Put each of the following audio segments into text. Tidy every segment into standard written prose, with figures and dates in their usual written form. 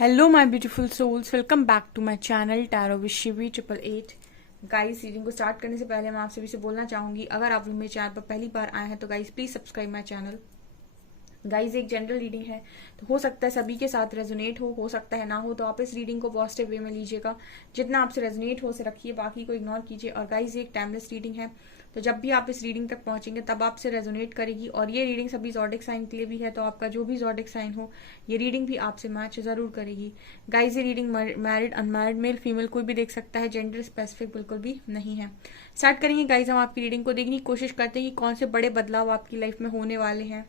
Hello my beautiful souls, welcome back to my channel tarot with Shivi 888। Guys, reading को start करने से पहले मैं आप सभी से बोलना चाहूंगी, अगर आप मेरे चैनल पर पहली बार आए हैं तो guys please subscribe my channel. Guys, एक जनरल रीडिंग है तो हो सकता है सभी के साथ रेजोनेट हो सकता है ना हो, तो आप इस रीडिंग को पॉजिटिव वे में लीजिएगा। जितना आपसे रेजोनेट हो उसे रखिए, बाकी को इग्नोर कीजिए। और गाइज, ये एक टाइमलेस रीडिंग है, तो जब भी आप इस रीडिंग तक पहुंचेंगे तब आपसे रेजोनेट करेगी। और ये रीडिंग सभी ज़ोडिक साइन के लिए भी है, तो आपका जो भी ज़ोडिक साइन हो ये रीडिंग भी आपसे मैच जरूर करेगी। गाइज, ये reading married unmarried male female कोई भी देख सकता है, जेंडर स्पेसिफिक बिल्कुल भी नहीं है। स्टार्ट करेंगे गाइज, हम आपकी रीडिंग को देखने की कोशिश करते हैं कि कौन से बड़े बदलाव आपकी लाइफ में होने वाले हैं।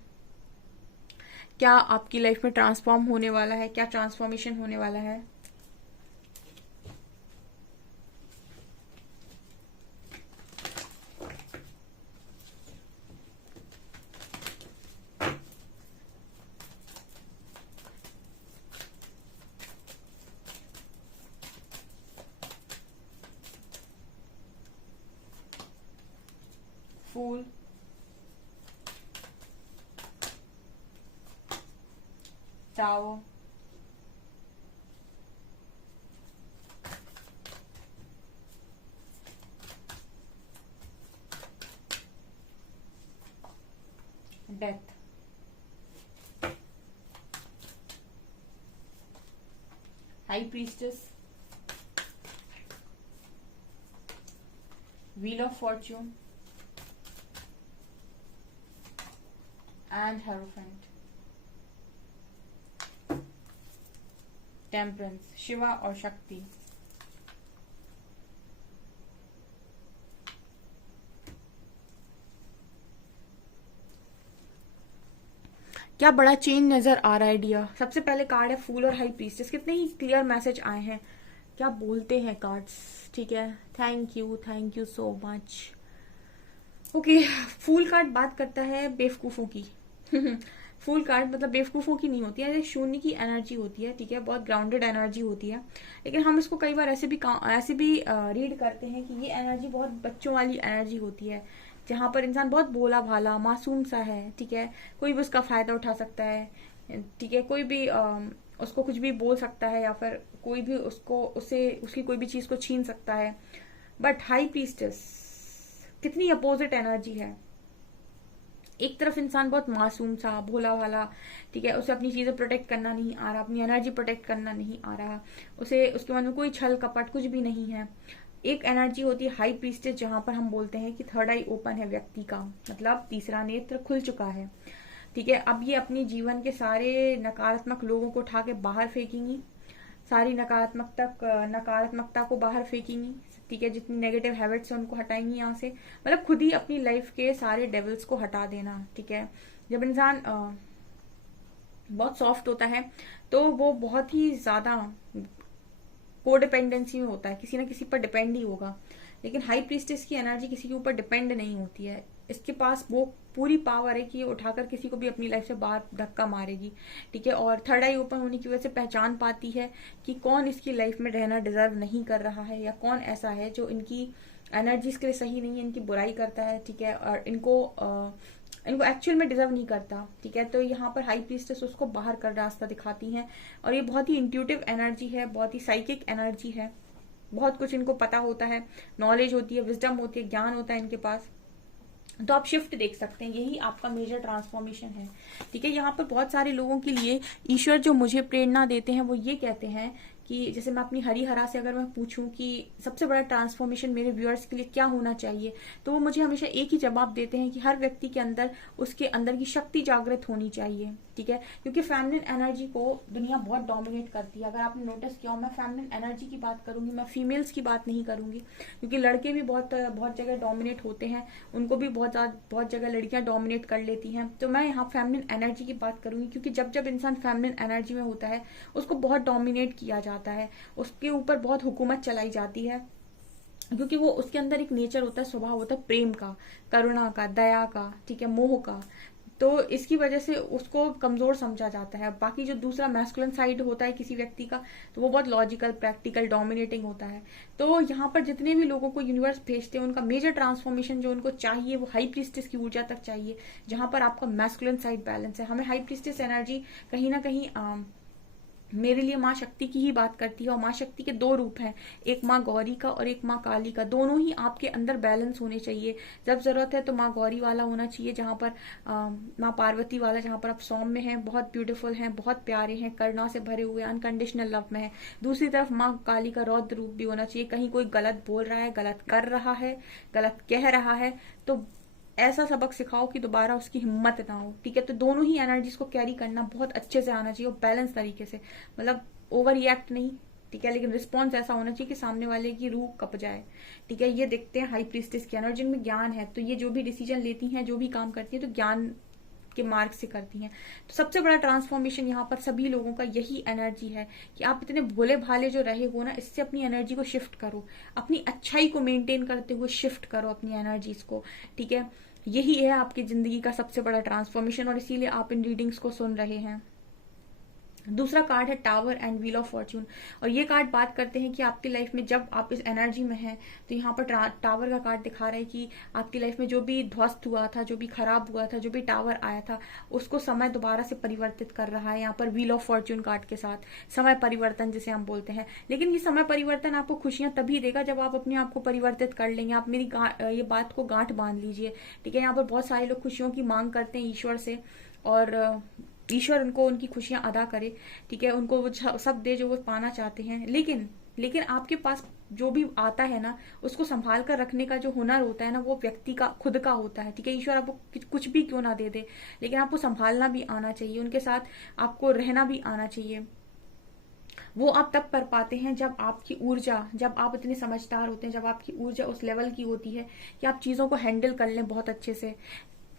क्या आपकी लाइफ में ट्रांसफॉर्म होने वाला है, क्या ट्रांसफॉर्मेशन होने वाला है। Fool, tower, death, high priestess, wheel of fortune and hierophant, temperance, Shiva और शक्ति। क्या बड़ा चेंज नजर आ रहा है डियर। सबसे पहले कार्ड है फूल और हाई प्रीस्टेस। कितने ही क्लियर मैसेज आए हैं, क्या बोलते हैं कार्ड्स। ठीक है, thank you so much. Okay, fool card बात करता है बेवकूफों की। फूल कार्ड मतलब बेवकूफों की नहीं होती है, शून्य की एनर्जी होती है। ठीक है, बहुत ग्राउंडेड एनर्जी होती है, लेकिन हम इसको कई बार ऐसे भी रीड करते हैं कि ये एनर्जी बहुत बच्चों वाली एनर्जी होती है, जहां पर इंसान बहुत भोला भाला मासूम सा है। ठीक है, कोई भी उसका फायदा उठा सकता है। ठीक है, कोई भी उसको कुछ भी बोल सकता है, या फिर कोई भी उसको उसे उसकी कोई भी चीज को छीन सकता है। बट हाई प्रीस्टेस कितनी अपोजिट एनर्जी है। एक तरफ इंसान बहुत मासूम सा भोला भाला, ठीक है, उसे अपनी चीजें प्रोटेक्ट करना नहीं आ रहा, अपनी एनर्जी प्रोटेक्ट करना नहीं आ रहा, उसे उसके मन में कोई छल कपट कुछ भी नहीं है। एक एनर्जी होती है हाई प्रीस्टेस, जहां पर हम बोलते हैं कि थर्ड आई ओपन है व्यक्ति का, मतलब तीसरा नेत्र खुल चुका है। ठीक है, अब ये अपनी जीवन के सारे नकारात्मक लोगों को उठा के बाहर फेंकेंगी, सारी नकारात्मकता को बाहर फेंकेंगी। ठीक है, जितनी नेगेटिव हैबिट्स है उनको हटाएंगी यहाँ से, मतलब खुद ही अपनी लाइफ के सारे डेविल्स को हटा देना। ठीक है, जब इंसान बहुत सॉफ्ट होता है तो वो बहुत ही ज्यादा कोडिपेंडेंसी में होता है, किसी ना किसी पर डिपेंड ही होगा। लेकिन हाई प्रीस्टेस की एनर्जी किसी के ऊपर डिपेंड नहीं होती है, इसके पास वो पूरी पावर है कि ये उठाकर किसी को भी अपनी लाइफ से बाहर धक्का मारेगी। ठीक है, और थर्ड आई ओपन होने की वजह से पहचान पाती है कि कौन इसकी लाइफ में रहना डिजर्व नहीं कर रहा है, या कौन ऐसा है जो इनकी एनर्जीज के लिए सही नहीं है, इनकी बुराई करता है। ठीक है, और इनको एक्चुअल में डिजर्व नहीं करता। ठीक है, तो यहाँ पर हाई प्रीस्टेस उसको बाहर कर रास्ता दिखाती हैं, और ये बहुत ही इंट्यूटिव एनर्जी है, बहुत ही साइकिक एनर्जी है। बहुत कुछ इनको पता होता है, नॉलेज होती है, विजडम होती है, ज्ञान होता है इनके पास। तो आप शिफ्ट देख सकते हैं, यही आपका मेजर ट्रांसफॉर्मेशन है। ठीक है, यहाँ पर बहुत सारे लोगों के लिए ईश्वर जो मुझे प्रेरणा देते हैं वो ये कहते हैं कि जैसे मैं अपनी हरिहरा से अगर मैं पूछूं कि सबसे बड़ा ट्रांसफॉर्मेशन मेरे व्यूअर्स के लिए क्या होना चाहिए, तो वो मुझे हमेशा एक ही जवाब देते हैं कि हर व्यक्ति के अंदर उसके अंदर की शक्ति जागृत होनी चाहिए। ठीक है, क्योंकि फेमिनिन एनर्जी को दुनिया बहुत डोमिनेट करती है। अगर आपने नोटिस किया हो, मैं फेमिनिन एनर्जी की बात करूंगी, मैं फीमेल्स की बात नहीं करूंगी, क्योंकि लड़के भी बहुत बहुत जगह डोमिनेट होते हैं, उनको भी बहुत जगह लड़कियां डोमिनेट कर लेती हैं। तो मैं यहाँ फेमिनिन एनर्जी की बात करूंगी, क्योंकि जब जब इंसान फेमिनिन एनर्जी में होता है उसको बहुत डोमिनेट किया जाता है, उसके ऊपर बहुत हुकूमत चलाई जाती है, क्योंकि वो उसके अंदर एक नेचर होता है, स्वभाव होता है प्रेम का, करुणा का, दया का, ठीक है, मोह का। तो इसकी वजह से उसको कमजोर समझा जाता है। बाकी जो दूसरा मैस्कुलिन साइड होता है किसी व्यक्ति का, तो वो बहुत लॉजिकल, प्रैक्टिकल, डोमिनेटिंग होता है। तो यहाँ पर जितने भी लोगों को यूनिवर्स भेजते हैं उनका मेजर ट्रांसफॉर्मेशन जो उनको चाहिए वो हाई प्रीस्टेस की ऊर्जा तक चाहिए, जहां पर आपका मैस्कुलिन साइड बैलेंस है। हमें हाई प्रीस्टेस एनर्जी कहीं ना कहीं मेरे लिए माँ शक्ति की ही बात करती है, और माँ शक्ति के दो रूप हैं, एक माँ गौरी का और एक माँ काली का। दोनों ही आपके अंदर बैलेंस होने चाहिए। जब जरूरत है तो माँ गौरी वाला होना चाहिए, जहाँ पर माँ पार्वती वाला, जहाँ पर आप सौम्य हैं, बहुत ब्यूटीफुल हैं, बहुत प्यारे हैं, करुणा से भरे हुए, अनकंडीशनल लव में है। दूसरी तरफ माँ काली का रौद्र रूप भी होना चाहिए, कहीं कोई गलत बोल रहा है, गलत कर रहा है, गलत कह रहा है, तो ऐसा सबक सिखाओ कि दोबारा उसकी हिम्मत ना हो। ठीक है, तो दोनों ही एनर्जीज को कैरी करना बहुत अच्छे से आना चाहिए, और बैलेंस तरीके से, मतलब ओवर रिएक्ट नहीं। ठीक है, लेकिन रिस्पॉन्स ऐसा होना चाहिए कि सामने वाले की रूह कप जाए। ठीक है, ये देखते हैं हाई प्रीस्टेस की एनर्जी में ज्ञान है, तो ये जो भी डिसीजन लेती हैं, जो भी काम करती है, तो ज्ञान के मार्ग से करती हैं। तो सबसे बड़ा ट्रांसफॉर्मेशन यहाँ पर सभी लोगों का यही एनर्जी है कि आप इतने भोले भाले जो रहे हो ना, इससे अपनी एनर्जी को शिफ्ट करो, अपनी अच्छाई को मेंटेन करते हुए शिफ्ट करो अपनी एनर्जीज को। ठीक है, यही है आपकी जिंदगी का सबसे बड़ा ट्रांसफॉर्मेशन, और इसीलिए आप इन रीडिंग्स को सुन रहे हैं। दूसरा कार्ड है tower and wheel of Fortune, और ये कार्ड बात करते हैं कि आपकी लाइफ में जब आप इस एनर्जी में हैं, तो यहाँ पर टावर का कार्ड दिखा रहा है कि आपकी लाइफ में जो भी ध्वस्त हुआ था, जो भी खराब हुआ था, जो भी टावर आया था, उसको समय दोबारा से परिवर्तित कर रहा है। यहाँ पर व्हील ऑफ फॉर्च्यून कार्ड के साथ समय परिवर्तन जिसे हम बोलते हैं। लेकिन ये समय परिवर्तन आपको खुशियां तभी देगा जब आप अपने आप को परिवर्तित कर लेंगे। आप मेरी ये बात को गांठ बांध लीजिए। ठीक है, यहाँ पर बहुत सारे लोग खुशियों की मांग करते हैं ईश्वर से, और ईश्वर उनको उनकी खुशियां अदा करे। ठीक है, उनको वो सब दे जो वो पाना चाहते हैं। लेकिन आपके पास जो भी आता है ना, उसको संभाल कर रखने का जो हुनर होता है ना, वो व्यक्ति का खुद का होता है। ठीक है, ईश्वर आपको कुछ भी क्यों ना दे दे, लेकिन आपको संभालना भी आना चाहिए, उनके साथ आपको रहना भी आना चाहिए। वो आप तब कर पाते हैं जब आपकी ऊर्जा, जब आप इतने समझदार होते हैं, जब आपकी ऊर्जा उस लेवल की होती है कि आप चीजों को हैंडल कर लें बहुत अच्छे से।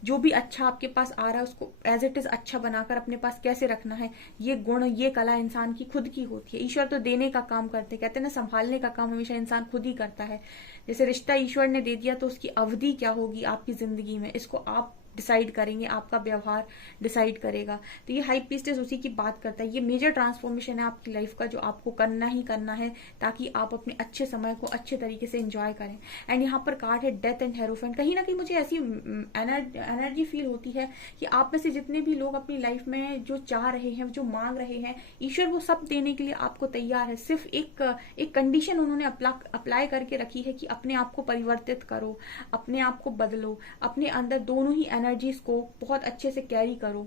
जो भी अच्छा आपके पास आ रहा है, उसको एज इट इज अच्छा बनाकर अपने पास कैसे रखना है, ये गुण, ये कला इंसान की खुद की होती है। ईश्वर तो देने का काम करते, कहते हैं ना, संभालने का काम हमेशा इंसान खुद ही करता है। जैसे रिश्ता ईश्वर ने दे दिया, तो उसकी अवधि क्या होगी आपकी जिंदगी में, इसको आप डिसाइड करेंगे, आपका व्यवहार डिसाइड करेगा। तो ये हाई प्रीस्टेस उसी की बात करता है। ये मेजर ट्रांसफॉर्मेशन है आपकी लाइफ का, जो आपको करना ही करना है, ताकि आप अपने अच्छे समय को अच्छे तरीके से एंजॉय करें। एंड यहाँ पर कार्ड है डेथ एंड हेरोफेंट। कहीं ना कहीं मुझे ऐसी एनर्जी फील होती है कि आप में से जितने भी लोग अपनी लाइफ में जो चाह रहे हैं, जो मांग रहे हैं, ईश्वर वो सब देने के लिए आपको तैयार है। सिर्फ एक कंडीशन उन्होंने अप्लाई करके रखी है कि अपने आप को परिवर्तित करो, अपने आप को बदलो, अपने अंदर दोनों ही एनर्जीज को बहुत अच्छे से कैरी करो।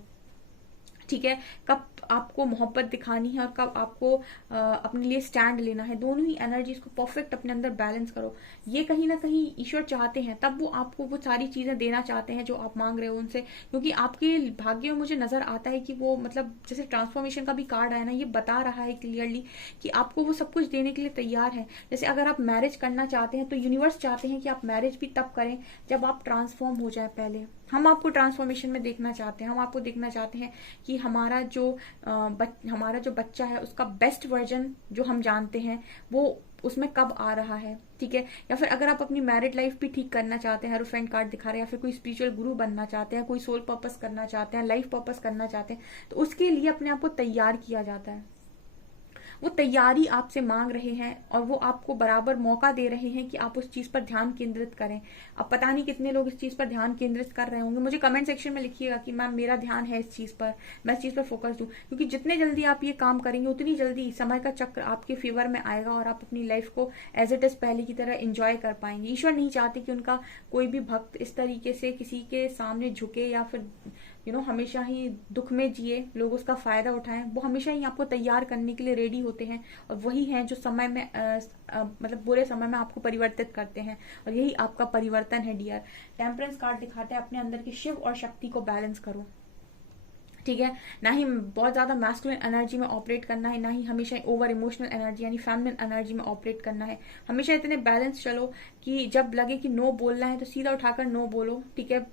ठीक है, कब आपको मोहब्बत दिखानी है और कब आपको अपने लिए स्टैंड लेना है, दोनों ही एनर्जीज को परफेक्ट अपने अंदर बैलेंस करो। ये कहीं ना कहीं ईश्वर चाहते हैं, तब वो आपको वो सारी चीजें देना चाहते हैं जो आप मांग रहे हो उनसे, क्योंकि आपके भाग्य में मुझे नजर आता है कि वो, मतलब जैसे ट्रांसफॉर्मेशन का भी कार्ड आया ना, ये बता रहा है क्लियरली कि आपको वो सब कुछ देने के लिए तैयार है। जैसे अगर आप मैरिज करना चाहते हैं, तो यूनिवर्स चाहते हैं कि आप मैरिज भी तब करें जब आप ट्रांसफॉर्म हो जाए। पहले हम आपको ट्रांसफॉर्मेशन में देखना चाहते हैं, हम आपको देखना चाहते हैं कि हमारा जो बच्चा है, उसका बेस्ट वर्जन जो हम जानते हैं, वो उसमें कब आ रहा है। ठीक है, या फिर अगर आप अपनी मैरिड लाइफ भी ठीक करना चाहते हैं, हेरोफेंट कार्ड दिखा रहे हैं, या फिर कोई स्पिरिचुअल गुरु बनना चाहते हैं, कोई सोल पर्पस करना चाहते हैं, लाइफ पर्पस करना चाहते हैं, तो उसके लिए अपने आप को तैयार किया जाता है। वो तैयारी आपसे मांग रहे हैं, और वो आपको बराबर मौका दे रहे हैं कि आप उस चीज पर ध्यान केंद्रित करें। अब पता नहीं कितने लोग इस चीज पर ध्यान केंद्रित कर रहे होंगे, मुझे कमेंट सेक्शन में लिखिएगा कि मैम मेरा ध्यान है इस चीज पर, मैं इस चीज पर फोकस दूं। क्योंकि जितने जल्दी आप ये काम करेंगे, उतनी जल्दी समय का चक्र आपके फेवर में आएगा, और आप अपनी लाइफ को एज इट इज पहले की तरह एंजॉय कर पाएंगे। ईश्वर नहीं चाहते कि उनका कोई भी भक्त इस तरीके से किसी के सामने झुके, या फिर हमेशा ही दुख में जिए, लोग उसका फायदा उठाएं। वो हमेशा ही आपको तैयार करने के लिए रेडी होते हैं, और वही हैं जो समय में मतलब बुरे समय में आपको परिवर्तित करते हैं, और यही आपका परिवर्तन है डियर। टेम्परेंस कार्ड दिखाते हैं अपने अंदर की शिव और शक्ति को बैलेंस करो। ठीक है, ना ही बहुत ज्यादा मैस्कुलिन एनर्जी में ऑपरेट करना है, ना ही हमेशा ओवर इमोशनल एनर्जी यानी फेमिनिन एनर्जी में ऑपरेट करना है। हमेशा इतने बैलेंस चलो कि जब लगे कि नो बोलना है, तो सीधा उठाकर नो बोलो। ठीक है,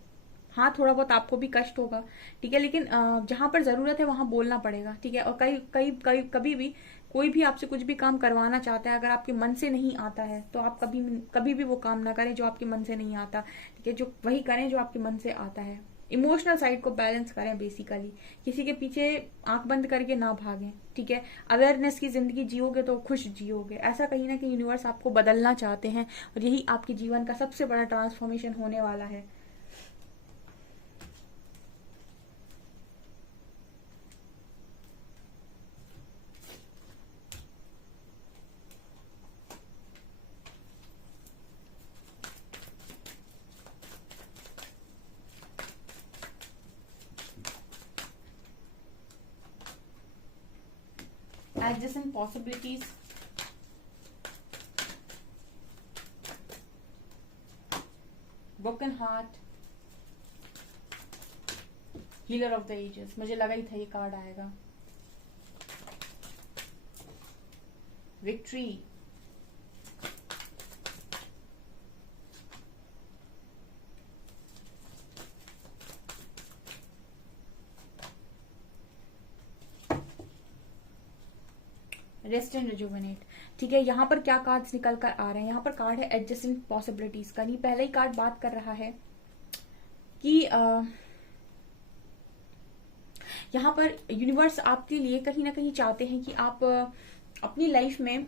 हाँ थोड़ा बहुत आपको भी कष्ट होगा, ठीक है, लेकिन जहां पर जरूरत है वहां बोलना पड़ेगा। ठीक है, और कई कई कई कभी भी कोई भी आपसे कुछ भी काम करवाना चाहता है, अगर आपके मन से नहीं आता है, तो आप कभी कभी भी वो काम ना करें जो आपके मन से नहीं आता। ठीक है, जो वही करें जो आपके मन से आता है। इमोशनल साइड को बैलेंस करें बेसिकली, किसी के पीछे आंख बंद करके ना भागें। ठीक है, अवेयरनेस की जिंदगी जियोगे तो खुश जियोगे, ऐसा कहीं ना कहीं यूनिवर्स आपको बदलना चाहते हैं, और यही आपके जीवन का सबसे बड़ा ट्रांसफॉर्मेशन होने वाला है। adjacent possibilities, broken heart, healer of the ages. मुझे लगा ही था ये कार्ड आएगा. victory, rest and rejuvenate. ठीक है, यहाँ पर क्या कार्ड्स निकल कर आ रहे हैं? यहाँ पर कार्ड है एडजेसेंट पॉसिबिलिटीज का. नहीं, पहला ही कार्ड बात कर रहा है कि यहाँ पर यूनिवर्स आपके लिए कहीं ना कहीं चाहते हैं कि आप अपनी लाइफ में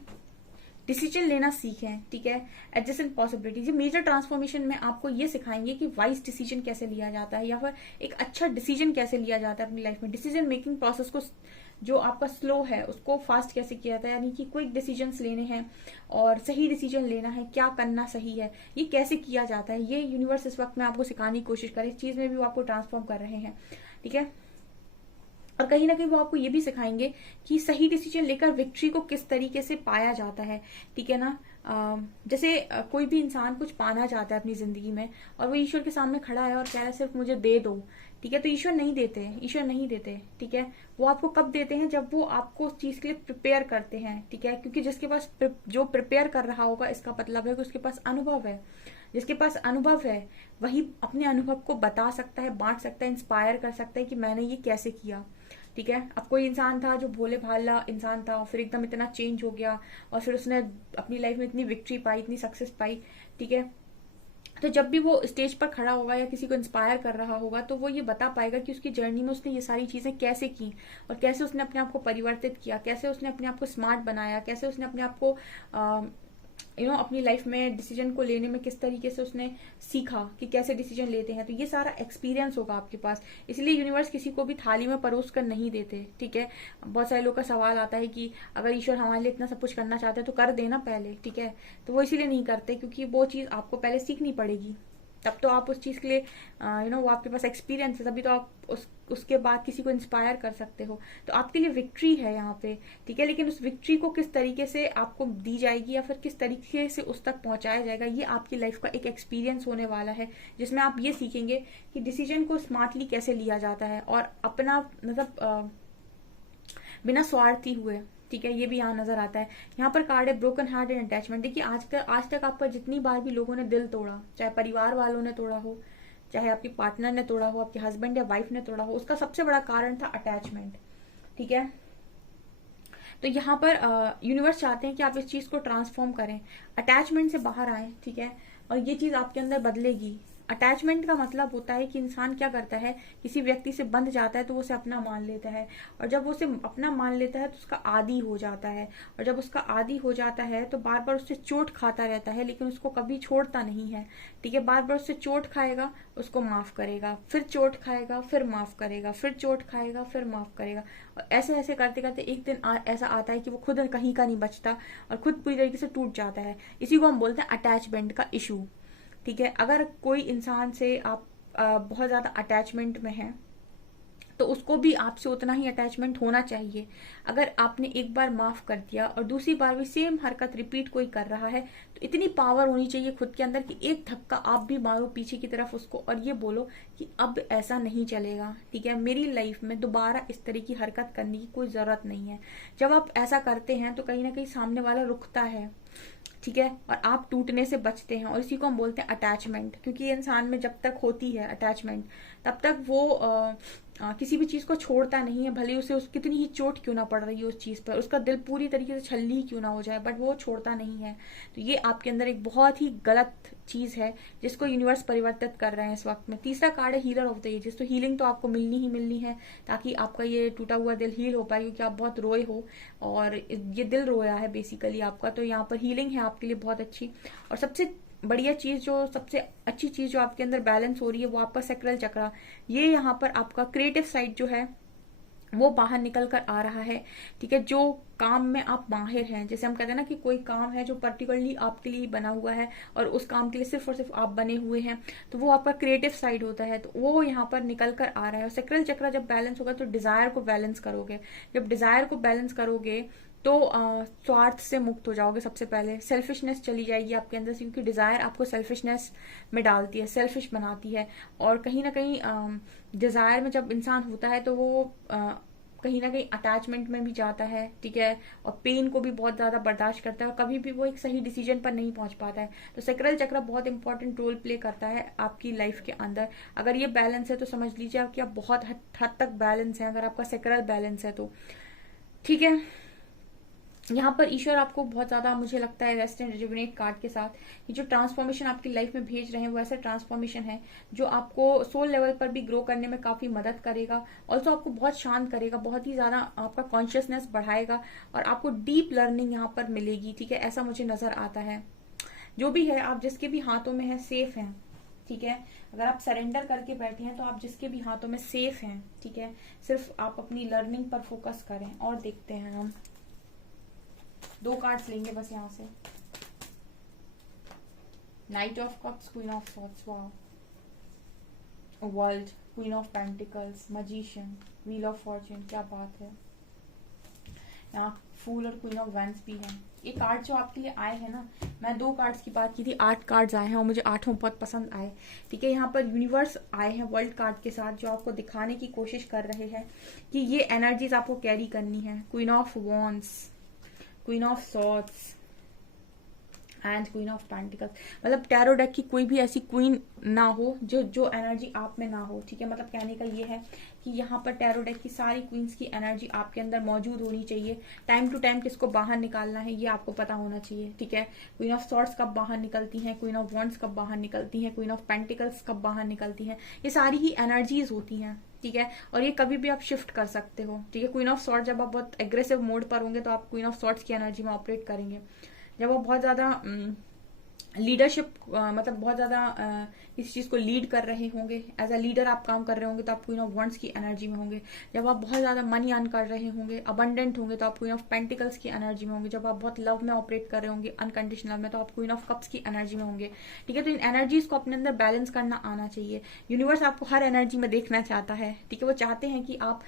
डिसीजन लेना सीखें. ठीक है, एडजेसेंट पॉसिबिलिटीज, ये मेजर ट्रांसफॉर्मेशन में आपको ये सिखाएंगे कि वाइज डिसीजन कैसे लिया जाता है, या फिर एक अच्छा डिसीजन कैसे लिया जाता है अपनी लाइफ में. डिसीजन मेकिंग प्रोसेस को, जो आपका स्लो है, उसको फास्ट कैसे किया जाता है, यानी कि क्विक डिसीजंस लेने हैं और सही डिसीजन लेना है, क्या करना सही है, ये कैसे किया जाता है, ये यूनिवर्स इस वक्त में आपको सिखाने की कोशिश करे. इस चीज में भी वो आपको ट्रांसफॉर्म कर रहे हैं. ठीक है, और कहीं ना कहीं वो आपको ये भी सिखाएंगे कि सही डिसीजन लेकर विक्ट्री को किस तरीके से पाया जाता है. ठीक है ना, जैसे कोई भी इंसान कुछ पाना चाहता है अपनी जिंदगी में और वो ईश्वर के सामने खड़ा है और कह रहा है सिर्फ मुझे दे दो. ठीक है, तो ईश्वर नहीं देते, ईश्वर नहीं देते. ठीक है, वो आपको कब देते हैं? जब वो आपको उस चीज के लिए प्रिपेयर करते हैं. ठीक है, क्योंकि जिसके पास जो प्रिपेयर कर रहा होगा, इसका मतलब है कि उसके पास अनुभव है. जिसके पास अनुभव है वही अपने अनुभव को बता सकता है, बांट सकता है, इंस्पायर कर सकता है कि मैंने ये कैसे किया. ठीक है, अब कोई इंसान था जो भोले भाला इंसान था, फिर एकदम इतना चेंज हो गया और फिर उसने अपनी लाइफ में इतनी विक्ट्री पाई, इतनी सक्सेस पाई. ठीक है, तो जब भी वो स्टेज पर खड़ा होगा या किसी को इंस्पायर कर रहा होगा, तो वो ये बता पाएगा कि उसकी जर्नी में उसने ये सारी चीजें कैसे की और कैसे उसने अपने आप को परिवर्तित किया, कैसे उसने अपने आप को स्मार्ट बनाया, कैसे उसने अपने आप को अपनी लाइफ में डिसीजन को लेने में किस तरीके से उसने सीखा कि कैसे डिसीजन लेते हैं. तो ये सारा एक्सपीरियंस होगा आपके पास. इसलिए यूनिवर्स किसी को भी थाली में परोस कर नहीं देते. ठीक है, बहुत सारे लोग का सवाल आता है कि अगर ईश्वर हमारे लिए इतना सब कुछ करना चाहते हैं तो कर देना पहले. ठीक है, तो वो इसीलिए नहीं करते क्योंकि वो चीज आपको पहले सीखनी पड़ेगी. तब तो आप उस चीज के लिए वो आपके पास एक्सपीरियंस है, तभी तो आप उसके बाद किसी को इंस्पायर कर सकते हो. तो आपके लिए विक्ट्री है यहाँ पे. ठीक है, लेकिन उस विक्ट्री को किस तरीके से आपको दी जाएगी या फिर किस तरीके से उस तक पहुंचाया जाएगा, ये आपकी लाइफ का एक एक्सपीरियंस होने वाला है, जिसमें आप ये सीखेंगे कि डिसीजन को स्मार्टली कैसे लिया जाता है और अपना मतलब बिना स्वार्थी हुए. ठीक है, ये भी यहाँ नजर आता है. यहाँ पर कार्ड है ब्रोकन हार्ट एंड अटैचमेंट. देखिए, आज तक आपका जितनी बार भी लोगों ने दिल तोड़ा, चाहे परिवार वालों ने तोड़ा हो, चाहे आपके पार्टनर ने तोड़ा हो, आपके हस्बैंड या वाइफ ने तोड़ा हो, उसका सबसे बड़ा कारण था अटैचमेंट. ठीक है, तो यहाँ पर यूनिवर्स चाहते हैं कि आप इस चीज को ट्रांसफॉर्म करें, अटैचमेंट से बाहर आए. ठीक है, और ये चीज आपके अंदर बदलेगी. अटैचमेंट का मतलब होता है कि इंसान क्या करता है, किसी व्यक्ति से बंध जाता है तो वो उसे अपना मान लेता है, और जब वो उसे अपना मान लेता है तो उसका आदी हो जाता है, और जब उसका आदी हो जाता है तो बार बार उससे चोट खाता रहता है, लेकिन उसको कभी छोड़ता नहीं है. ठीक है, बार बार उससे चोट खाएगा, उसको माफ करेगा, फिर चोट खाएगा, फिर माफ करेगा, फिर चोट खाएगा, फिर माफ करेगा, और ऐसे ऐसे करते करते एक दिन ऐसा आता है कि वो खुद कहीं का नहीं बचता और खुद पूरी तरीके से टूट जाता है. इसी को हम बोलते हैं अटैचमेंट का इशू. ठीक है, अगर कोई इंसान से आप बहुत ज्यादा अटैचमेंट में हैं तो उसको भी आपसे उतना ही अटैचमेंट होना चाहिए. अगर आपने एक बार माफ कर दिया और दूसरी बार भी सेम हरकत रिपीट कोई कर रहा है, तो इतनी पावर होनी चाहिए खुद के अंदर कि एक धक्का आप भी मारो पीछे की तरफ उसको और ये बोलो कि अब ऐसा नहीं चलेगा. ठीक है, मेरी लाइफ में दोबारा इस तरह की हरकत करने की कोई जरूरत नहीं है. जब आप ऐसा करते हैं तो कहीं ना कहीं सामने वाला रुकता है. ठीक है, और आप टूटने से बचते हैं, और इसी को हम बोलते हैं अटैचमेंट. क्योंकि इंसान में जब तक होती है अटैचमेंट, तब तक वो किसी भी चीज को छोड़ता नहीं है, भले उसे कितनी ही चोट क्यों ना पड़ रही है उस चीज पर, उसका दिल पूरी तरीके से छल्ली क्यों ना हो जाए, बट वो छोड़ता नहीं है. तो ये आपके अंदर एक बहुत ही गलत चीज है जिसको यूनिवर्स परिवर्तित कर रहे हैं इस वक्त में. तीसरा कार्ड है हीलर ऑफ द एजेस. तो हीलिंग तो आपको मिलनी ही मिलनी है ताकि आपका ये टूटा हुआ दिल हील हो पाए, क्योंकि आप बहुत रोए हो और ये दिल रोया है बेसिकली आपका. तो यहाँ पर हीलिंग है आपके लिए बहुत अच्छी. और सबसे बढ़िया चीज, जो सबसे अच्छी चीज जो आपके अंदर बैलेंस हो रही है, वो आपका सैक्रल चक्रा. ये यहाँ पर आपका क्रिएटिव साइड जो है वो बाहर निकल कर आ रहा है। ठीक है, जो काम में आप माहिर हैं, जैसे हम कहते हैं ना कि कोई काम है जो पर्टिकुलरली आपके लिए बना हुआ है और उस काम के लिए सिर्फ और सिर्फ आप बने हुए हैं, तो वो आपका क्रिएटिव साइड होता है, तो वो यहाँ पर निकल कर आ रहा है। और सैक्रल चक्र जब बैलेंस होगा तो डिजायर को बैलेंस करोगे। जब डिजायर को बैलेंस करोगे तो स्वार्थ से मुक्त हो जाओगे। सबसे पहले सेल्फिशनेस चली जाएगी आपके अंदर से, क्योंकि डिजायर आपको सेल्फिशनेस में डालती है, सेल्फिश बनाती है। और कहीं ना कहीं डिजायर में जब इंसान होता है तो वो कहीं ना कहीं अटैचमेंट में भी जाता है। ठीक है, और पेन को भी बहुत ज्यादा बर्दाश्त करता है और कभी भी वो एक सही डिसीजन पर नहीं पहुंच पाता है। तो सैक्रल चक्र बहुत इंपॉर्टेंट रोल प्ले करता है आपकी लाइफ के अंदर। अगर ये बैलेंस है तो समझ लीजिए आप कि आप बहुत हद तक बैलेंस है, अगर आपका सैक्रल बैलेंस है तो। ठीक है, यहाँ पर ईश्वर आपको बहुत ज्यादा, मुझे लगता है, रेस्ट एंड रिजुविनेट कार्ड के साथ ये जो ट्रांसफॉर्मेशन आपकी लाइफ में भेज रहे हैं वो ऐसा ट्रांसफॉर्मेशन है जो आपको सोल लेवल पर भी ग्रो करने में काफी मदद करेगा। ऑल्सो आपको बहुत शांत करेगा, बहुत ही ज्यादा आपका कॉन्शियसनेस बढ़ाएगा और आपको डीप लर्निंग यहाँ पर मिलेगी। ठीक है, ऐसा मुझे नजर आता है। जो भी है, आप जिसके भी हाथों में है सेफ है। ठीक है, अगर आप सरेंडर करके बैठे हैं तो आप जिसके भी हाथों में सेफ हैं। ठीक है, सिर्फ आप अपनी लर्निंग पर फोकस करें। और देखते हैं हम 2 कार्ड्स लेंगे बस यहाँ से। Night of cups, queen of swords, wow, world, queen of pentacles, magician, wheel of Fortune, क्या बात है। यहाँ फूल और क्वीन ऑफ वैंड्स भी है। ये कार्ड जो आपके लिए आए हैं ना, मैं 2 कार्ड्स की बात की थी, 8 कार्ड्स आए हैं और मुझे 8 बहुत पसंद आए। ठीक है, यहाँ पर यूनिवर्स आए हैं वर्ल्ड कार्ड के साथ, जो आपको दिखाने की कोशिश कर रहे हैं कि ये एनर्जीज आपको कैरी करनी है। Queen of wands, queen of swords and queen of pentacles. मतलब टैरो डेक की कोई भी ऐसी क्वीन ना हो जो एनर्जी आप में ना हो। ठीक है, मतलब कहने का ये है कि यहाँ पर टैरो डेक की सारी क्वींस की एनर्जी आपके अंदर मौजूद होनी चाहिए। टाइम टू टाइम किसको बाहर निकालना है ये आपको पता होना चाहिए। ठीक है, क्वीन ऑफ सॉर्ड्स कब बाहर निकलती हैं, क्वीन ऑफ वॉन्ड्स कब बाहर निकलती हैं, क्वीन ऑफ पेंटिकल्स कब बाहर निकलती हैं, ये सारी ही एनर्जीज होती हैं। ठीक है, और ये कभी भी आप शिफ्ट कर सकते हो। ठीक है, क्वीन ऑफ सॉर्ड जब आप बहुत एग्रेसिव मोड पर होंगे तो आप क्वीन ऑफ सॉर्ड्स की एनर्जी में ऑपरेट करेंगे। जब वो बहुत ज्यादा लीडरशिप, मतलब बहुत ज्यादा किसी चीज को लीड कर रहे होंगे, एज अ लीडर आप काम कर रहे होंगे तो आप क्वीन ऑफ वॉन्ड्स की एनर्जी में होंगे। जब आप बहुत ज्यादा मनी अर्न कर रहे होंगे, अबंडेंट होंगे, तो आप क्वीन ऑफ पेंटिकल्स की एनर्जी में होंगे। जब आप बहुत लव में ऑपरेट कर रहे होंगे, अनकंडीशनल लव में, तो आप क्वीन ऑफ कप्स की एनर्जी में होंगे। ठीक है, तो इन एनर्जीज को अपने अंदर बैलेंस करना आना चाहिए। यूनिवर्स आपको हर एनर्जी में देखना चाहता है। ठीक है, वो चाहते हैं कि आप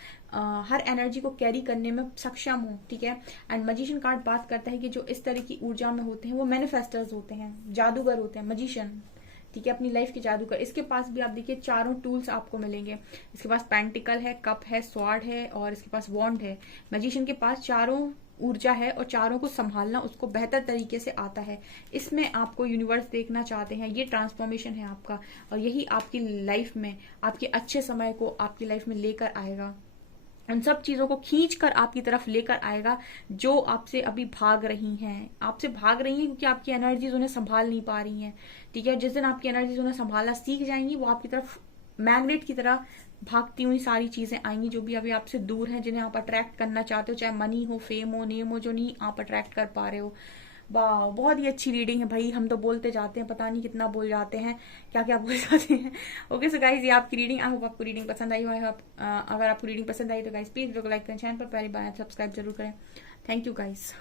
हर एनर्जी को कैरी करने में सक्षम हो। ठीक है, एंड मैजिशियन कार्ड बात करता है कि जो इस तरह की ऊर्जा में होते हैं वो मैनिफेस्टर्स होते हैं, जादूगर होते हैं, मैजिशियन। ठीक है, अपनी लाइफ के जादूगर। इसके पास भी आप देखिए 4 टूल्स आपको मिलेंगे। इसके पास पेंटिकल है, कप है, स्वॉर्ड है और इसके पास वॉन्ड है। मैजिशियन के पास 4 ऊर्जा है और 4 को संभालना उसको बेहतर तरीके से आता है। इसमें आपको यूनिवर्स देखना चाहते हैं, ये ट्रांसफॉर्मेशन है आपका और यही आपकी लाइफ में आपके अच्छे समय को आपकी लाइफ में लेकर आएगा। उन सब चीजों को खींच कर आपकी तरफ लेकर आएगा जो आपसे अभी भाग रही हैं, आपसे भाग रही हैं क्योंकि आपकी एनर्जीज उन्हें संभाल नहीं पा रही हैं। ठीक है, जिस दिन आपकी एनर्जीज उन्हें संभालना सीख जाएंगी वो आपकी तरफ मैग्नेट की तरह भागती हुई सारी चीजें आएंगी जो भी अभी आपसे दूर हैं, जिन्हें आप अट्रैक्ट करना चाहते हो, चाहे मनी हो, फेम हो, नेम हो, जो नहीं आप अट्रैक्ट कर पा रहे हो। वाह, बहुत ही अच्छी रीडिंग है भाई। हम तो बोलते जाते हैं, पता नहीं कितना बोल जाते हैं, क्या क्या बोल जाते हैं। ओके सो गाइज, ये आपकी रीडिंग। आई होप आपको रीडिंग पसंद आई हो। अगर आपको रीडिंग पसंद आई तो गाइज प्लीज वीडियो को लाइक करें, चैनल पर पहली बार सब्सक्राइब जरूर करें। Thank you guys.